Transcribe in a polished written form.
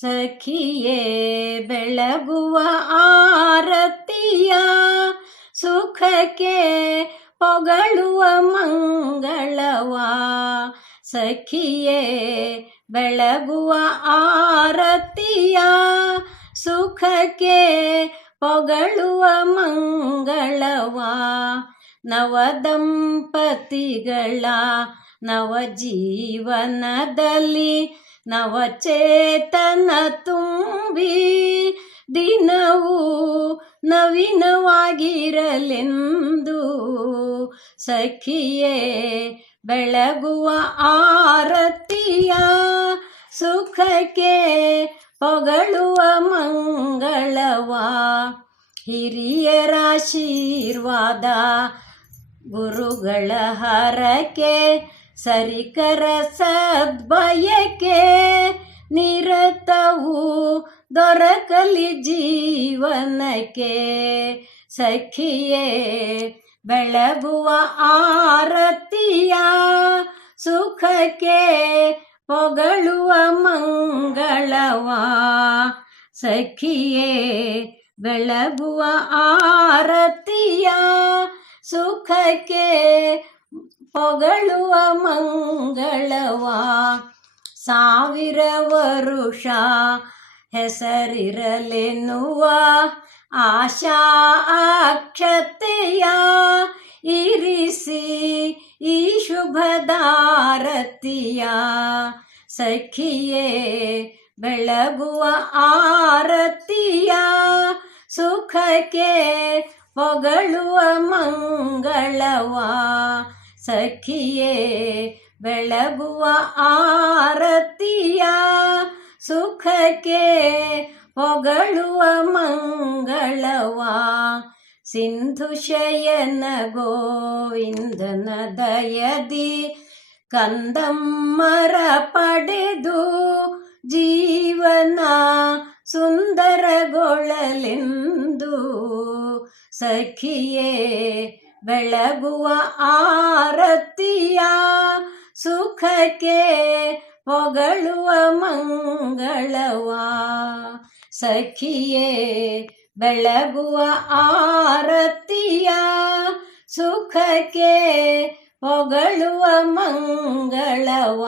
ಸಖಿಯೇ ಬೆಳಗುವ ಆರತಿಯ ಸುಖಕ್ಕೆ ಪೊಗಳುವ ಮಂಗಳವ. ಸಖಿಯೇ ಬೆಳಗುವ ಆರತಿಯ ಸುಖಕ್ಕೆ ಪೊಗಳುವ ಮಂಗಳವ. ನವದಂಪತಿಗಳ ನವಜೀವನದಲ್ಲಿ ನವಚೇತನ ತುಂಬಿ ದಿನವೂ ನವೀನವಾಗಿರಲೆಂದು ಸಖಿಯೇ ಬೆಳಗುವ ಆರತಿಯ ಸುಖಕ್ಕೆ ಪೊಗಳುವ ಮಂಗಳವ. ಹಿರಿಯರ ಆಶೀರ್ವಾದ ಗುರುಗಳ ಹರಕೆ ಸರಿಕರ ಸದ್ಬಯಕೆ ನಿರತವು ದೊರಕಲಿ ಜೀವನಕ್ಕೆ. ಸಖಿಯೇ ಬೆಳಗುವ ಆರತಿಯ ಸುಖಕ್ಕೆ ಪೊಗಳುವ ಮಂಗಳವ. ಸಖಿಯೇ ಬೆಳಗುವ ಆರತಿಯ ಸುಖಕ್ಕೆ ಪೊಗಳುವ ಮಂಗಳವ. 1000 ವರುಷ ಹೆಸರಿರಲೆನ್ನುವ ಆಶಾ ಅಕ್ಷತೆಯ ಇರಿಸಿ ಈ ಶುಭದಾರತಿಯ. ಸಖಿಯೇ ಬೆಳಗುವ ಆರತಿಯ ಸುಖಕ್ಕೆ ಪೊಗಳುವ ಮಂಗಳವ. ಸಖಿಯೇ ಬೆಳಗುವ ಆರತಿಯ ಸುಖಕ್ಕೆ ಪೊಗಳುವ ಮಂಗಳವ. ಸಿಂಧು ಶಯನ ಗೋವಿಂದನ ದಯದಿ ಕಂದಮ್ಮರ ಪಡೆದು ಜೀವನ ಸುಂದರಗೊಳ್ಳಲೆಂದು ಸಖಿಯೇ ಬೆಳಗುವ ಆರತಿಯ ಸುಖಕ್ಕೆ ಪೊಗಳುವ ಮಂಗಳವ. ಸಖಿಯೇ ಬೆಳಗುವ ಆರತಿಯ ಸುಖಕ್ಕೆ ಪೊಗಳುವ ಮಂಗಳವ.